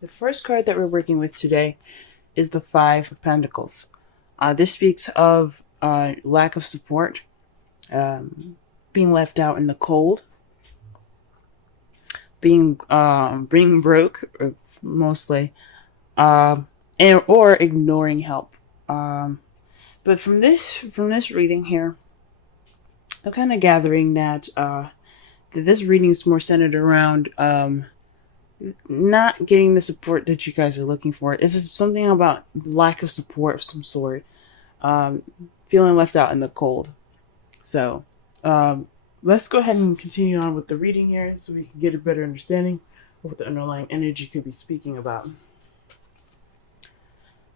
The first card that we're working with today is the Five of Pentacles. This speaks of lack of support, being left out in the cold, being broke, mostly, and or ignoring help. But from this reading here, I'm kind of gathering that this reading is more centered around not getting the support that you guys are looking for. It's just something about lack of support of some sort, um, feeling left out in the cold. So let's go ahead and continue on with the reading here so we can get a better understanding of what the underlying energy could be speaking about.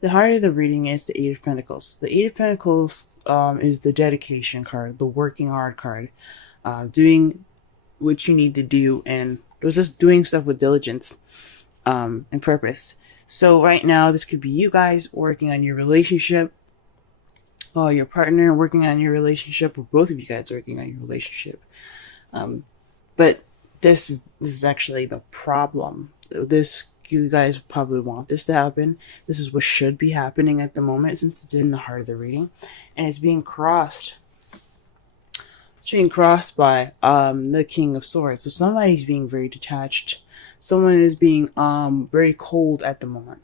The heart of the reading is the Eight of Pentacles. The Eight of Pentacles is the dedication card, the working hard card, doing what you need to do, and just doing stuff with diligence and purpose. So right now, this could be you guys working on your relationship, or your partner working on your relationship, or both of you guys working on your relationship. But this is actually the problem. You guys probably want this to happen. This is what should be happening at the moment, since it's in the heart of the reading, and it's being crossed. It's being crossed by the King of Swords. So somebody's being very detached. Someone is being very cold at the moment.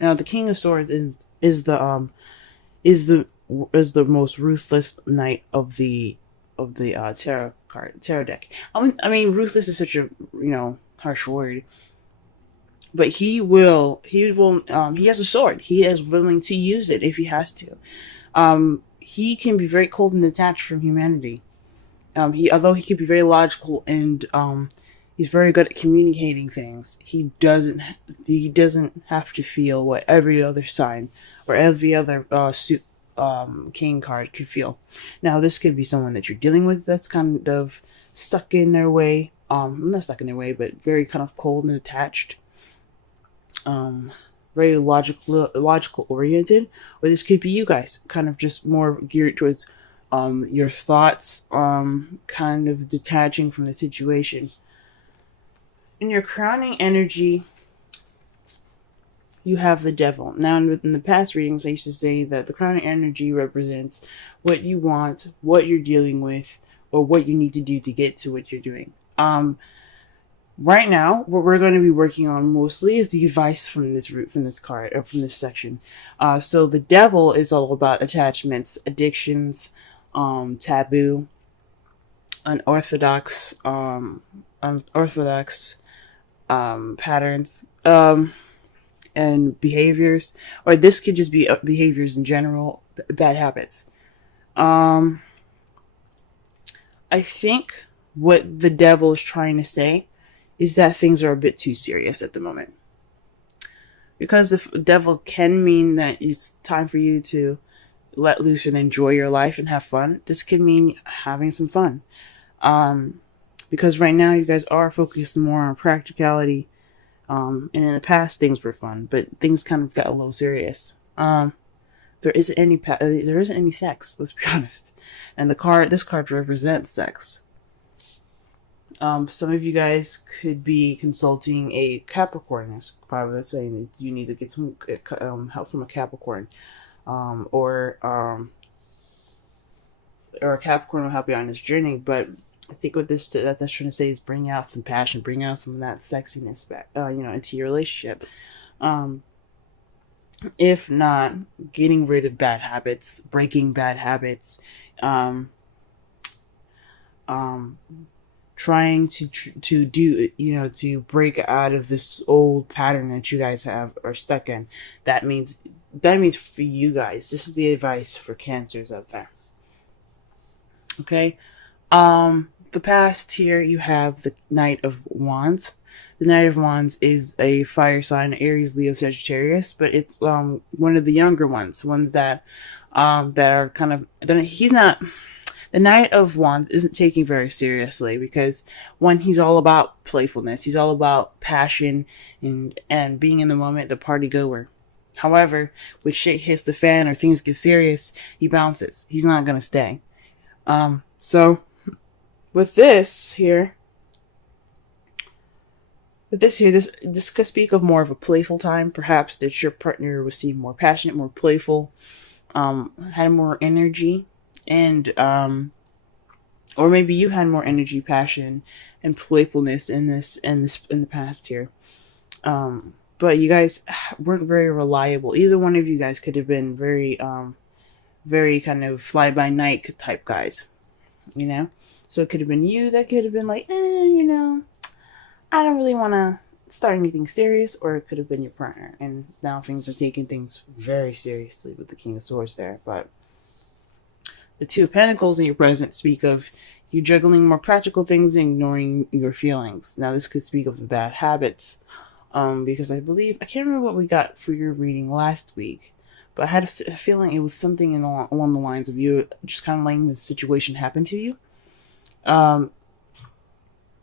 Now the King of Swords is the most ruthless knight of the tarot deck. I mean, ruthless is such a harsh word, but he has a sword. He is willing to use it if he has to. He can be very cold and detached from humanity. Although he can be very logical and he's very good at communicating things, he doesn't have to feel what every other sign or every other king card could feel. Now, this could be someone that you're dealing with that's kind of stuck in their way. Not stuck in their way, but very kind of cold and attached. Very logical oriented, or this could be you guys, kind of just more geared towards your thoughts, kind of detaching from the situation. In your crowning energy, you have the Devil. Now, in the past readings, I used to say that the crowning energy represents what you want, what you're dealing with, or what you need to do to get to what you're doing. Right now, what we're going to be working on mostly is the advice from this card, or from this section. So the Devil is all about attachments, addictions, taboo, unorthodox patterns, and behaviors, or this could just be behaviors in general, bad habits. I think what the Devil is trying to say is that things are a bit too serious at the moment. Because the Devil can mean that it's time for you to let loose and enjoy your life and have fun. This can mean having some fun. Because right now you guys are focused more on practicality. And in the past things were fun, but things kind of got a little serious. There isn't any sex, let's be honest. And this card represents sex. Some of you guys could be consulting a Capricorn. That's probably saying that you need to get some help from a Capricorn, or a Capricorn will help you on this journey. But I think what that's trying to say is bring out some passion, bring out some of that sexiness back, into your relationship. If not, getting rid of bad habits, breaking bad habits, trying to do, to break out of this old pattern that you guys are stuck in. That means for you guys, this is the advice for Cancers out there. Okay. The past here, you have the Knight of Wands. The Knight of Wands is a fire sign, Aries, Leo, Sagittarius, but it's one of the younger ones that are kind of, he's not. The Knight of Wands isn't taking very seriously, because one, he's all about playfulness. He's all about passion and being in the moment, the party goer. However, when shit hits the fan or things get serious, he bounces. He's not going to stay. So with this here, But this could speak of more of a playful time. Perhaps that your partner was seemed more passionate, more playful, had more energy, and or maybe you had more energy, passion, and playfulness in the past here. But you guys weren't very reliable. Either one of you guys could have been very kind of fly by night type guys, you know. So it could have been you that could have been like, I don't really want to start anything serious, or it could have been your partner, and now things are taking things very seriously with the King of Swords there. But the Two of Pentacles in your present speak of you juggling more practical things and ignoring your feelings. Now this could speak of the bad habits, because I can't remember what we got for your reading last week, but I had a feeling it was something along the lines of you just kind of letting the situation happen to you.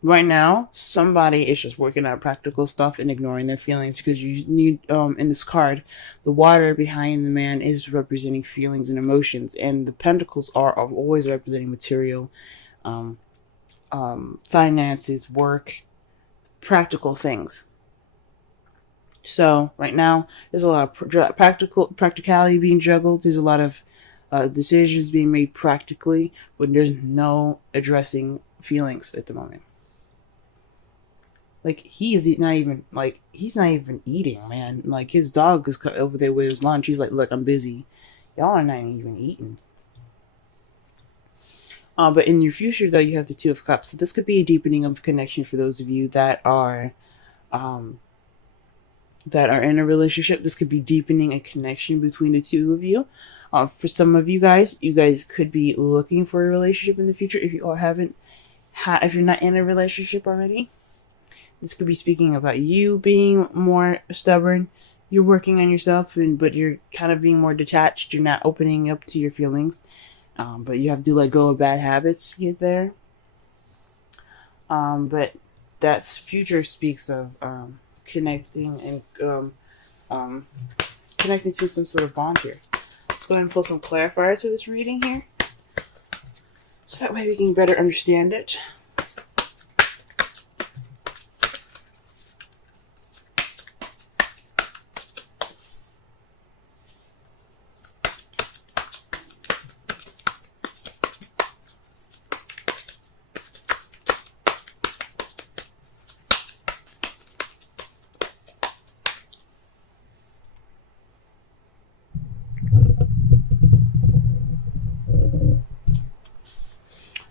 Right now, somebody is just working out practical stuff and ignoring their feelings, because you need, in this card, the water behind the man is representing feelings and emotions, and the pentacles are always representing material, finances, work, practical things. So right now, there's a lot of practicality being juggled. There's a lot of decisions being made practically, but there's no addressing feelings at the moment. Like, he's not even eating, man. Like, his dog is over there with his lunch. He's like, look, I'm busy. Y'all are not even eating. But in your future, though, you have the Two of Cups. So this could be a deepening of connection for those of you that are in a relationship. This could be deepening a connection between the two of you. For some of you guys could be looking for a relationship in the future if you haven't, if you're not in a relationship already. This could be speaking about you being more stubborn. You're working on yourself, but you're kind of being more detached. You're not opening up to your feelings. But you have to let go of bad habits to get there. But that's future speaks of connecting and connecting to some sort of bond here. Let's go ahead and pull some clarifiers for this reading here, so that way we can better understand it.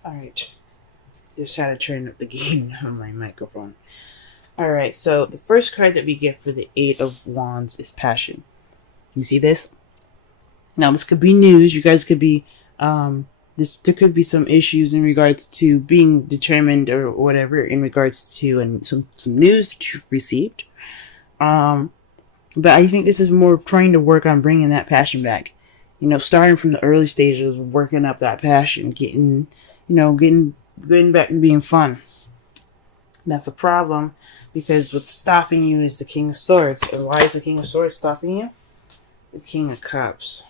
Alright. Just had to turn up the gain on my microphone. Alright, so the first card that we get for the Eight of Wands is Passion. You see this? Now, this could be news. You guys could be, there could be some issues in regards to being determined or whatever in regards to some news that you've received. But I think this is more of trying to work on bringing that passion back. Starting from the early stages of working up that passion, getting back and being fun. That's a problem, because what's stopping you is the King of Swords. And why is the King of Swords stopping you? The King of Cups.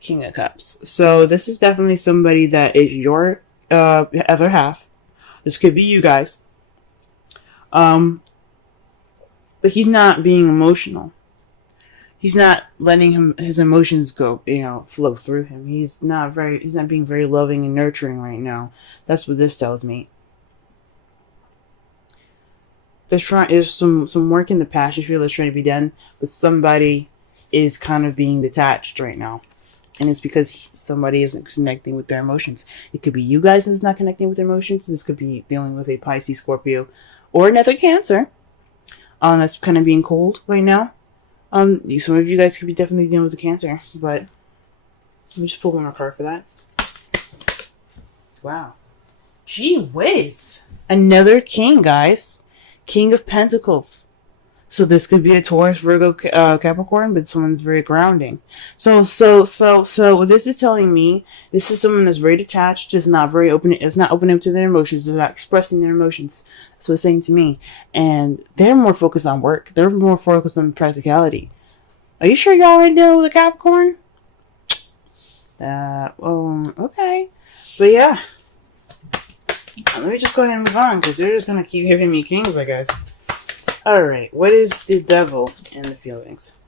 King of Cups. So this is definitely somebody that is your other half. This could be you guys. But he's not being emotional. He's not letting his emotions go, flow through him. He's not being very loving and nurturing right now. That's what this tells me. There's some work in the passion field that's trying to be done, but somebody is kind of being detached right now. And it's because somebody isn't connecting with their emotions. It could be you guys that's not connecting with their emotions. This could be dealing with a Pisces, Scorpio, or another Cancer. That's kind of being cold right now. Some of you guys could be definitely dealing with the Cancer, but let me just pull one more card for that. Wow. Gee whiz. Another king, guys. King of Pentacles. So this could be a Taurus, Virgo, Capricorn, but someone's very grounding. So what this is telling me, this is someone that's very detached, is not very open, is not open up to their emotions, they're not expressing their emotions. That's what it's saying to me. And they're more focused on work. They're more focused on practicality. Are you sure y'all ain't dealing with a Capricorn? Okay. But yeah. Let me just go ahead and move on, because they're just going to keep giving me kings, I guess. Alright, what is the devil in the feelings?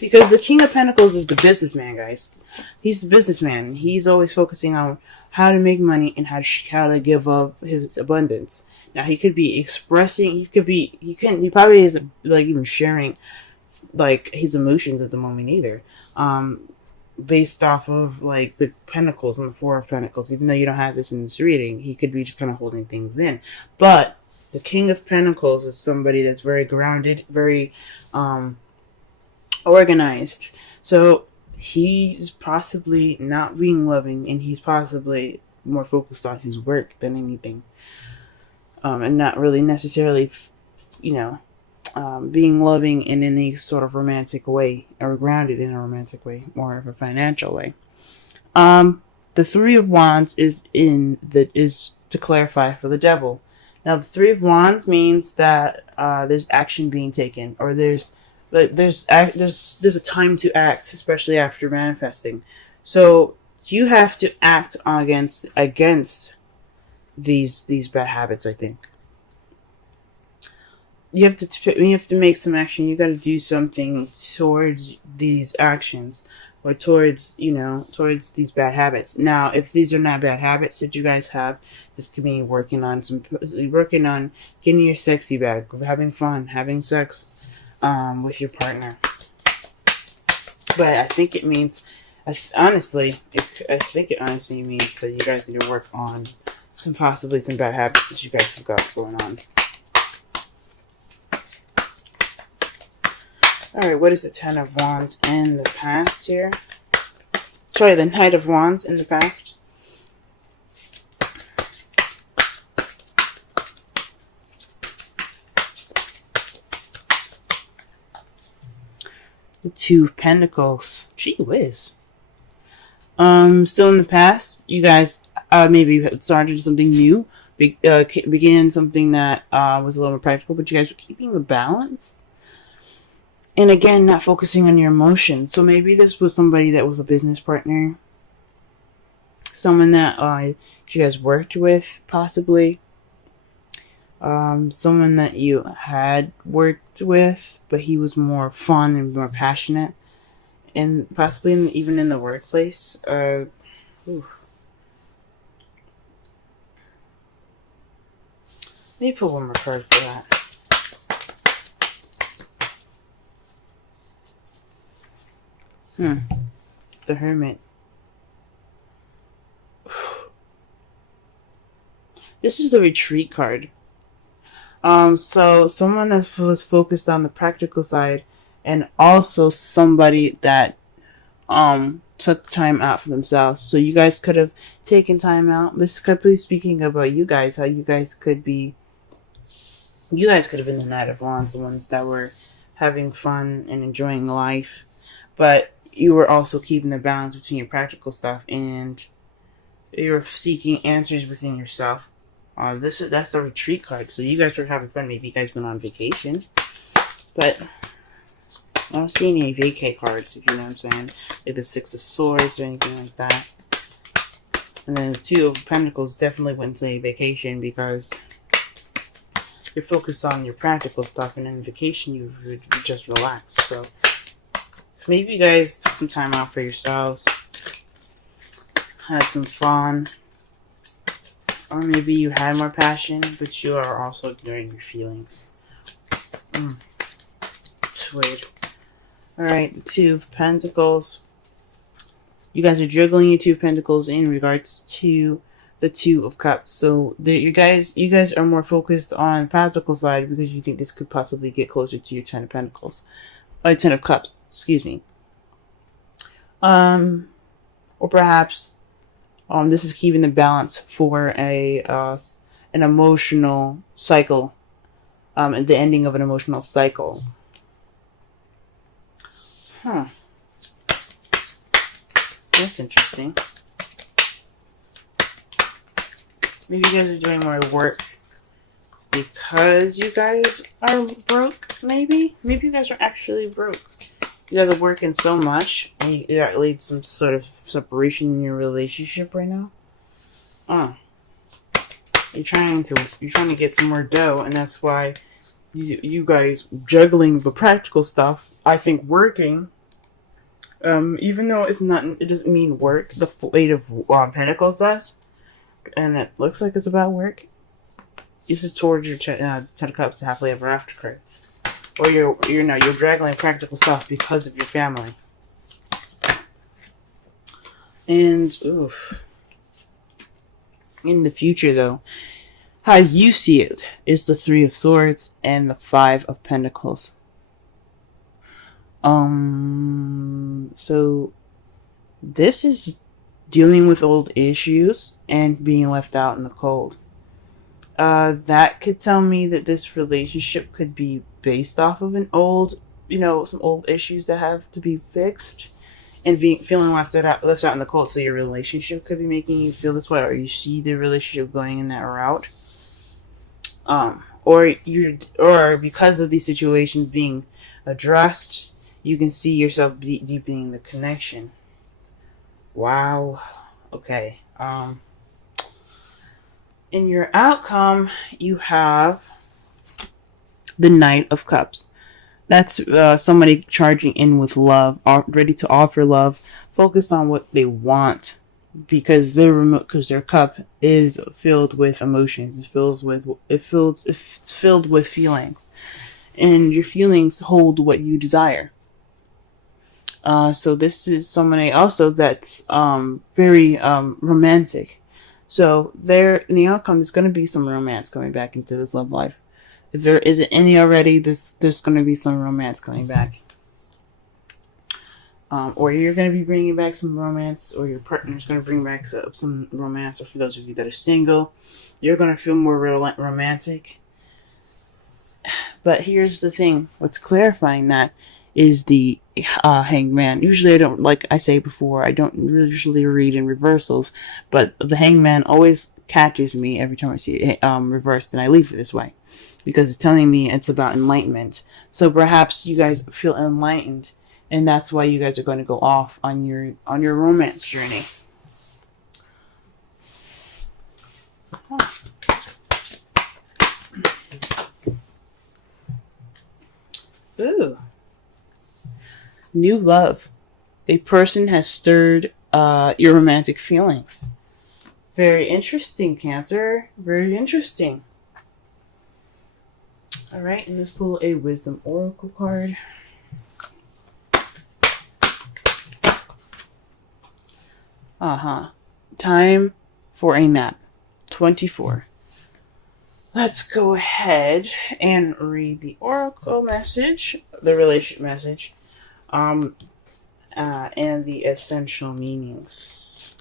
Because the King of Pentacles is the businessman, guys. He's the businessman. He's always focusing on how to make money and how to give up his abundance. Now, he could be expressing, he probably is, like, even sharing, like, his emotions at the moment either. Based off of, like, the Pentacles and the Four of Pentacles. Even though you don't have this in this reading, he could be just kind of holding things in. But the King of Pentacles is somebody that's very grounded, very, organized. So he's possibly not being loving, and he's possibly more focused on his work than anything, and not really necessarily, being loving in any sort of romantic way, or grounded in a romantic way, more of a financial way. The Three of Wands is to clarify for the devil. Now, the Three of Wands means that there's action being taken, or there's a time to act, especially after manifesting. So you have to act against these bad habits. I think you have to make some action. You got to do something towards these actions, or towards these bad habits. Now, if these are not bad habits that you guys have, this could be working on getting your sexy back, having fun, having sex with your partner. But I think it means, I think it honestly means that you guys need to work on possibly some bad habits that you guys have got going on. Alright, what is the Ten of Wands in the past here? Sorry, the Knight of Wands in the past. The Two of Pentacles. Gee whiz. So in the past, you guys maybe started something new, began something that was a little more practical, but you guys were keeping the balance. And again, not focusing on your emotions. So maybe this was somebody that was a business partner, someone that you guys worked with, possibly. Someone that you had worked with, but he was more fun and more passionate, and possibly even in the workplace. Let me pull one more card for that. The Hermit. This is the Retreat card. So someone that was focused on the practical side, and also somebody that took time out for themselves. So you guys could have taken time out. This could be speaking about you guys, how you guys could have been the Knight of Wands, the ones that were having fun and enjoying life, but you were also keeping the balance between your practical stuff, and you're seeking answers within yourself. That's the Retreat card. So you guys were having fun. Maybe you guys went on vacation, but I don't see any vacay cards, if you know what I'm saying. Like the Six of Swords or anything like that. And then the Two of Pentacles definitely went to a vacation, because you're focused on your practical stuff, and in vacation you just relax. So maybe you guys took some time out for yourselves, had some fun. Or maybe you had more passion, but you are also ignoring your feelings. Sweet. Alright, the Two of Pentacles. You guys are juggling your Two of Pentacles in regards to the Two of Cups. So you guys are more focused on the practical side, because you think this could possibly get closer to your Ten of Pentacles. Or Ten of Cups, excuse me. Or perhaps this is keeping the balance for an emotional cycle, at the ending of an emotional cycle. That's interesting. Maybe you guys are doing more work because you guys are broke, maybe? Maybe you guys are actually broke. You guys are working so much, and that leads some sort of separation in your relationship right now. You're trying to get some more dough, and that's why you guys juggling the practical stuff. I think working, even though it doesn't mean work. The Eight of Pentacles does, and it looks like it's about work. This is towards your Ten of Cups, the happily ever after card, or you're juggling practical stuff because of your family. And oof. In the future, though, how you see it is the Three of Swords and the Five of Pentacles. So this is dealing with old issues and being left out in the cold. That could tell me that this relationship could be based off of some old issues that have to be fixed, and feeling left out in the cold. So your relationship could be making you feel this way, or you see the relationship going in that route. Or because of these situations being addressed, you can see yourself deepening the connection. Wow. Okay. In your outcome, you have the Knight of Cups. That's somebody charging in with love, ready to offer love, focused on what they want, because their cup is filled with emotions. It's filled with feelings, and your feelings hold what you desire. So this is somebody also that's very romantic. So there, in the outcome, there's going to be some romance coming back into this love life. If there isn't any already, there's going to be some romance coming back. Or you're going to be bringing back some romance, or your partner's going to bring back some romance. Or for those of you that are single, you're going to feel more romantic. But here's the thing. What's clarifying that is the Hanged Man. Usually I don't, like I say before, I don't usually read in reversals, but the Hanged Man always catches me every time I see it reversed, and I leave it this way, because it's telling me it's about enlightenment. So perhaps you guys feel enlightened, and that's why you guys are going to go off on your romance journey. Ooh. New love. A person has stirred your romantic feelings. Very interesting, Cancer. Very interesting. Alright, and let's pull a Wisdom Oracle card. Time for a nap. 24. Let's go ahead and read the Oracle message, the relationship message, and the essential meanings.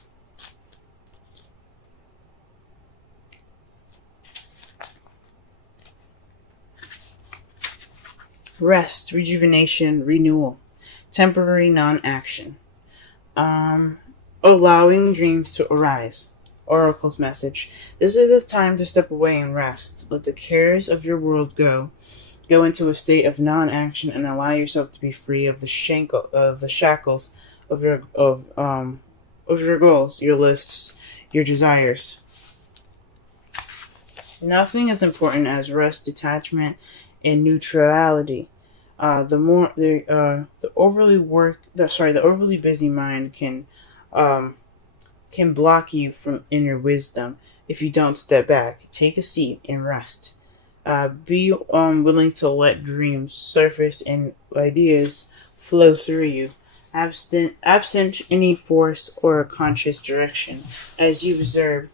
Rest, rejuvenation, renewal, temporary non-action, allowing dreams to arise. Oracle's message. This is the time to step away and rest. Let the cares of your world go. Go into a state of non-action and allow yourself to be free of the shackles of your goals, your lists, your desires. Nothing as important as rest, detachment, and neutrality. The overly busy mind can block you from inner wisdom if you don't step back, take a seat, and rest. Be willing to let dreams surface and ideas flow through you, absent any force or conscious direction, as you observe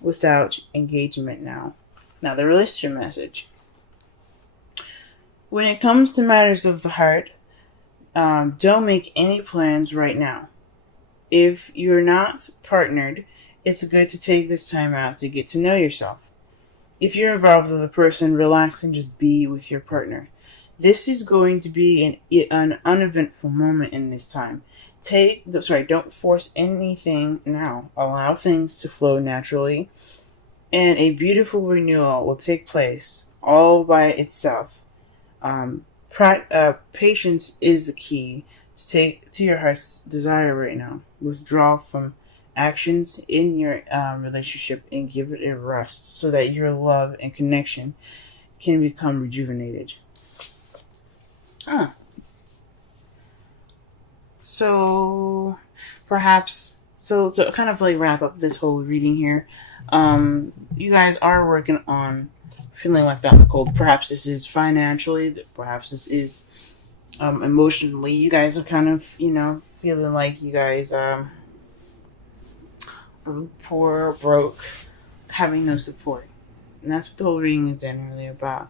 without engagement now. Now, the relationship message. When it comes to matters of the heart, don't make any plans right now. If you're not partnered, it's good to take this time out to get to know yourself. If you're involved with a person, relax and just be with your partner. This is going to be an uneventful moment in this time. Don't force anything now. Allow things to flow naturally, and a beautiful renewal will take place all by itself. Patience is the key to your heart's desire right now. Withdraw from actions in your relationship and give it a rest so that your love and connection can become rejuvenated. Ah, so perhaps so to kind of like wrap up this whole reading here, you guys are working on feeling left out in the cold. Perhaps this is financially, perhaps this is emotionally. You guys are kind of feeling like you guys are poor, broke, having no support, and that's what the whole reading is generally about.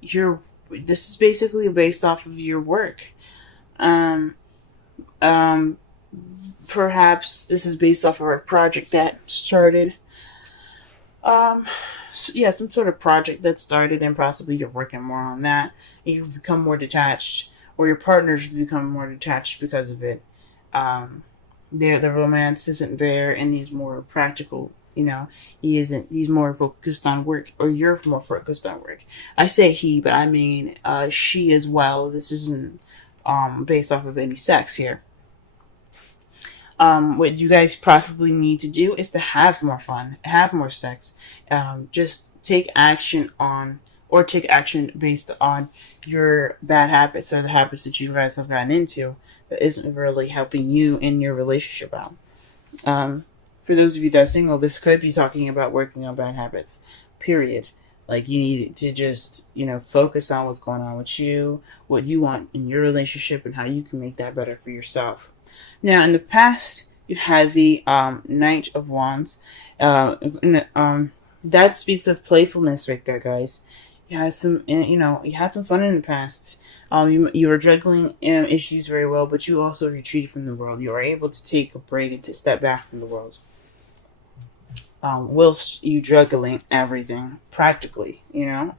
Your This is basically based off of your work. Um, um, Perhaps this is based off of a project that started. Um, yeah, some sort of project that started, and possibly you're working more on that. And you've become more detached, or your partners have become more detached because of it. Um, the romance isn't there, and he's more practical. He isn't. He's more focused on work, or you're more focused on work. I say he, but I mean she as well. This isn't based off of any sex here. What you guys possibly need to do is to have more fun, have more sex. Just take action on, or take action based on your bad habits or the habits that you guys have gotten into that isn't really helping you in your relationship out. For those of you that are single, this could be talking about working on bad habits, period. Like, you need to just, focus on what's going on with you, what you want in your relationship, and how you can make that better for yourself. Now, in the past, you had the Knight of Wands. That speaks of playfulness right there, guys. You had some fun in the past. You were juggling issues very well, but you also retreated from the world. You were able to take a break and to step back from the world. Whilst you juggling everything practically, and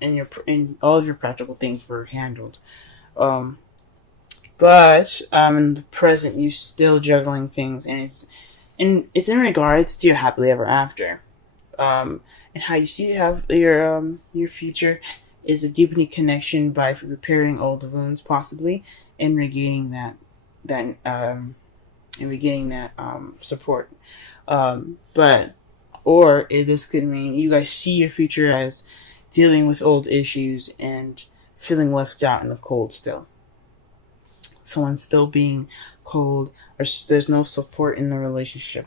all of your practical things were handled. But in the present, you still juggling things, and it's in regards to your happily ever after, and how you see your future is a deepening connection by repairing old wounds, possibly, and regaining that support. But or this could mean you guys see your future as dealing with old issues and feeling left out in the cold still. Someone still being cold, or there's no support in the relationship.